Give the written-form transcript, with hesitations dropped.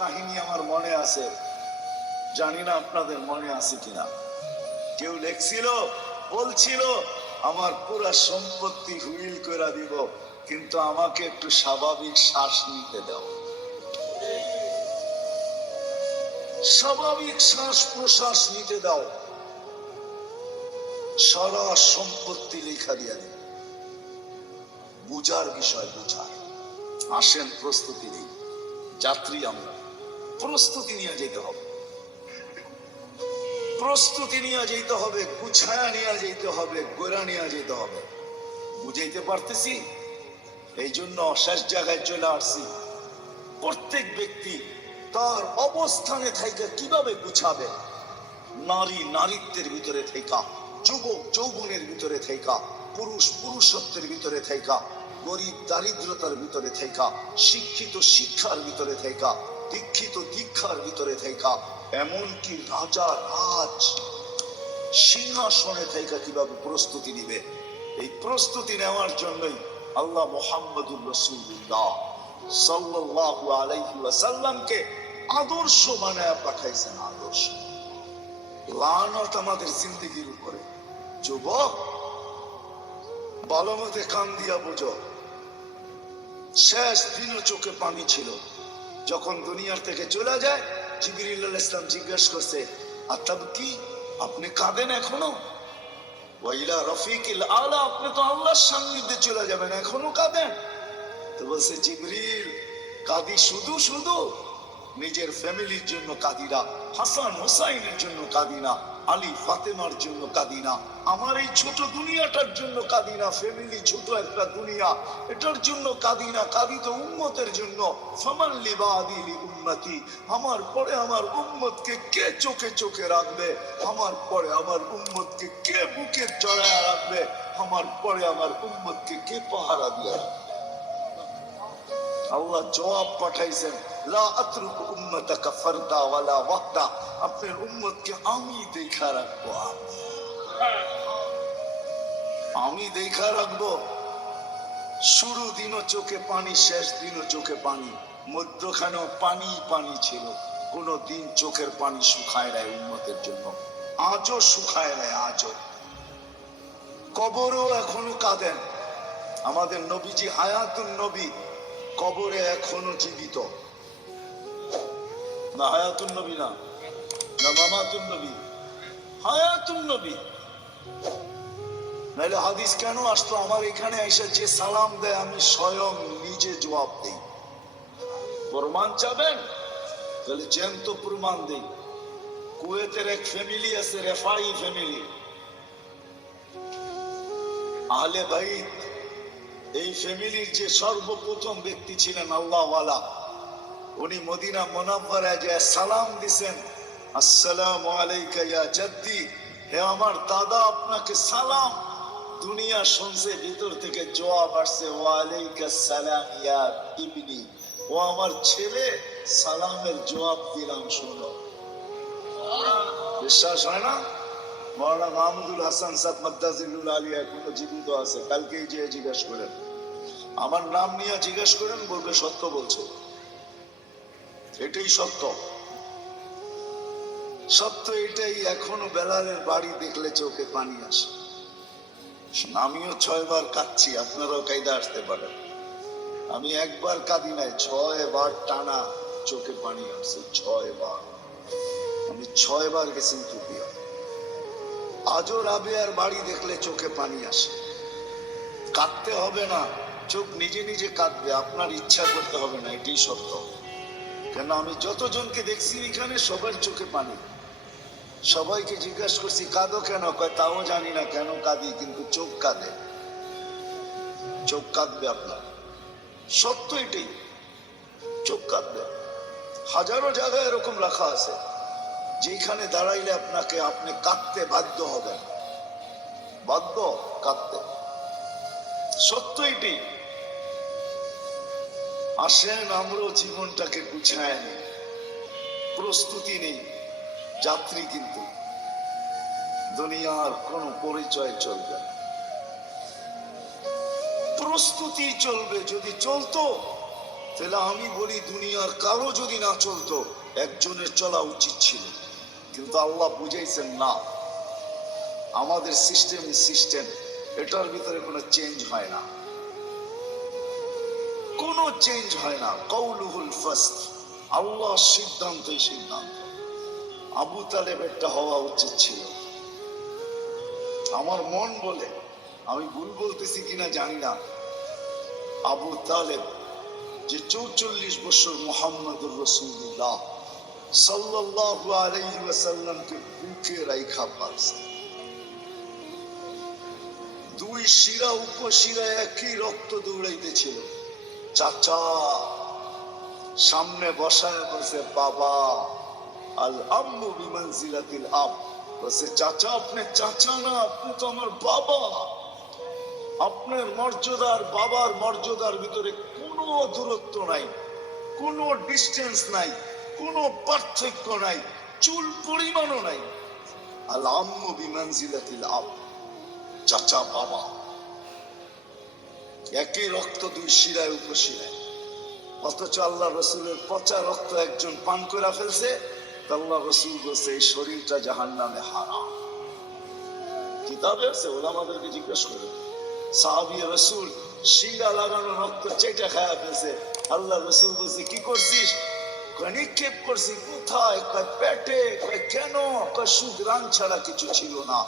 কাহিনী আমার মনে আছে, জানি না আপনাদের মনে আছে কিনা। কেউ লেখছিল, বলছিল আমার পুরা সম্পত্তি হুইল করে দিব, কিন্তু আমাকে একটু স্বাভাবিক শ্বাস নিতে দাও, স্বাভাবিক শ্বাস প্রশ্বাস নিতে দাও, সারা সম্পত্তি লেখা দিয়া দিন। বুঝার বিষয়, বুঝার। আসেন প্রস্তুতি নিই, যাত্রী আমরা, প্রস্তুতি নিয়ে যেতে হবে, প্রস্তুতি নিয়ে যেতে হবে, গুছায়া নিয়ে যেতে হবে, গোড়া নিয়ে যেতে হবে। বুঝাইতে পারতেছি? এই জন্য শেষ জায়গায় চলে আসছি। প্রত্যেক ব্যক্তি তার অবস্থানে থেকে কিভাবে গুছাবে, নারী নারীত্বের ভিতরে থেকে, যুবক যৌবনের ভিতরে থেকে, পুরুষ পুরুষত্বের ভিতরে থেকে, গরিব দারিদ্রতার ভিতরে থেকে, শিক্ষিত শিক্ষার ভিতরে থেকে, দীক্ষিত দীক্ষার ভিতরে থেকে, এমনকি রাজা রাজ সিংহাসনে থেকে কিভাবে প্রস্তুতি নিবে, এই প্রস্তুতি নেওয়ার জন্যই আল্লাহ মুহাম্মদুর রাসূলুল্লাহ সাল্লাল্লাহু আলাইহি ওয়াসাল্লামকে আদর্শ বানায়া পাঠাইছেন। আদর্শ। লানত আমাদের জিন্দেগির উপরে। যুবক, ভালো মতে কান দিয়া বুঝো, শেষ দিনও চোখে পানি ছিল। যখন দুনিয়ার থেকে চলে যায়, জিবরিল আলাইহিস সালাম জিজ্ঞেস করছে, আতাব কি, আপনি কাঁদেন এখনো? ওয়াইলা রফিকিল আলা, আপনি তো আল্লাহর সান্নিধ্যে চলে যাবেন, এখনো কাঁদেন? তো বলছে, জিবরিল, কাঁদি শুধু শুধু নিজের ফ্যামিলির জন্য কাঁদি না, হাসান হোসাইনের জন্য কাঁদি না, আলী ফাতেমার জন্য কাঁদি না, আমার এই ছোট দুনিয়াটার জন্য কাঁদি না, ফ্যামিলি ছোট একটা দুনিয়া, এটার জন্য কাঁদি না, কাঁদি তো উম্মতের জন্য। ফামান লিবাদি লিউম্মতি, আমার পরে আমার উম্মতকে কে চোখে চোখে রাখবে, আমার পরে আমার উম্মতকে কে বুকে জড়ায় রাখবে, আমার পরে আমার উম্মতকে কে পাহারা দিয়ে রাখবে। আল্লাহ জবাব পাঠাইছেন, লা আতরুকু উম্মাতাকা ফারদা ওয়ালা ওয়াহদা, আপনার উম্মতকে আমি দেখা রাখবো, আমি দেখা রাখবো। শুরু দিনও চোখে পানি, শেষ দিনও চোখে পানি, মধ্যখানেও পানি পানি ছিল। কোনো দিন চোখের পানি শুকায় নাই উম্মতের জন্য, আজও শুকায় নাই, আজও। কবরেও এখনো কাঁদেন। আমাদের নবীজি হায়াতুন নবী, কবরে এখনো জীবিত। না হায়াতুন নবী, না না মামাতুন নবী, হায়াতুন নবী। নাইলে হাদিস কেন আসতো? আমার এখানে এসে যে সালাম দেয় আমি স্বয়ং নিজে জবাব দিই। প্রমাণ চাবেন? তাহলে জ্যান্ত প্রমাণ দিই। কুয়েতের এক ফ্যামিলি আছে, রেফাই ফ্যামিলি, আহলে বাইত। এই ফ্যামিলির যে সর্বপ্রথম ব্যক্তি ছিলেন আল্লাহওয়ালা, উনি মদিনা মুনাওয়ারায় যে সালাম দিছেন, আসসালামু আলাইকা ইয়া জাদ্দি, হে আমার দাদা আপনাকে সালাম। দুনিয়া শুনছে, ভিতর থেকে জবাব আসছে, ওয়া আলাইকাস সালাম ইয়া ইবনি, ও আমার ছেলে, সালামের জবাব দিলাম, শোনো। বিশ্বাস হয় না? মাওলানা মাহমুদুল হাসান সাদ মাদ্দাজিলুল আলিয়া এখনো জীবিত আছে, কালকেই যে জিজ্ঞেস করেন, আমার নাম নিয়ে জিজ্ঞেস করেন, বলবে সত্য বলছো। এটাই সত্য, সত্য এটাই। এখনো বেলালের বাড়ি দেখলে চোখে পানি আসে। আমিও 6 বার কাঁদছি, আপনারাও কাইদা আসতে পারেন। আমি একবার কাঁদি নাই, 6 বার টানা চোখে পানি আসছে, 6 বার। আমি 6 বার গেছি ইথিওপিয়া। আজও রাবেয়ার বাড়ি দেখলে চোখে পানি আসে। কাঁদতে হবে না, চোখ নিজে নিজে কাঁদবে, আপনার ইচ্ছা করতে হবে না, এটাই সত্য। কেন আমি যতজনকে দেখছি এখানে সবার চোখে পানি। সবাইকে জিজ্ঞাসা করছি কাঁদো কেন, কয় তাও জানি না কেন কাঁদি, কিন্তু চোখ কাঁদে। চোখ কাঁদবে আপনার, সত্য এটাই, চোখ কাঁদবে। হাজারো জায়গায় এরকম রাখা আছে যেখানে দাঁড়াইলে আপনি কাঁদতে বাধ্য হবেন, বাধ্য কাঁদতে, সত্য এটাই। আসেন আমরাও জীবনটাকে গুছায় নিই, প্রস্তুতি নেই। যাত্রী কিন্তু দুনিয়ার কোন পরিচয় চলবে না, প্রস্তুতি চলবে। যদি চলতো তাহলে আমি বলি দুনিয়ার কারো যদি না চলতো একজনের চলা উচিত ছিল, কিন্তু আল্লাহ বুঝাইছেন না, আমাদের সিস্টেম সিস্টেম, এটার ভিতরে কোনো চেঞ্জ হয় না, কোনো চেঞ্জ হয় না। কওলুহুল ফাসল, আল্লাহর সিদ্ধান্তই সিদ্ধান্ত। আবু তালেব একটা হওয়া উচিত ছিল। আমার মন বলে, আমি ভুল বলতেছি কিনা জানি না, আবু তালেব যে 44 বছর মুহাম্মদুর রাসূলুল্লাহ সাল্লাল্লাহু আলাইহি ওয়াসাল্লামকে বুকে রাইখা পালছে, দুই শিরা উপশিরা একই রক্ত দৌড়াইতেছিল। চাচা সামনে বসায় বলছে, বাবা, আল আম্মু বিমানজিলাতিল আব, বলছে চাচা আপনি চাচা না, আপনি তো আমার বাবা। আপনার মর্যাদার বাবার মর্যাদার ভিতরে কোনো দূরত্ব নাই, কোনো ডিস্টেন্স নাই, কোনো পার্থক্য নাই, চুল পরিমাণও নাই। আল আম্মু বিমানজিলাতিল আব, চাচা বাবা, একই রক্ত দুই শিরায় উপশিরায়। অথচ আল্লাহ রসুলের পচা রক্ত একজন পান করে ফেলছে, আল্লাহ রসুল বলছে এই শরীরটা জাহান্নামে হারাম। কিতাবে আছে, ওলামাদেরকে জিজ্ঞেস করে, সাহাবী রসুল শিরা লাগানো রক্ত চেটে খায়া ফেলছে, আল্লাহ রসুল বলছে কি করছিস? নিক্ষেপ করছি। কোথায়? পেটে। কেন? সুগ্রাণ ছাড়া কিছু ছিল না।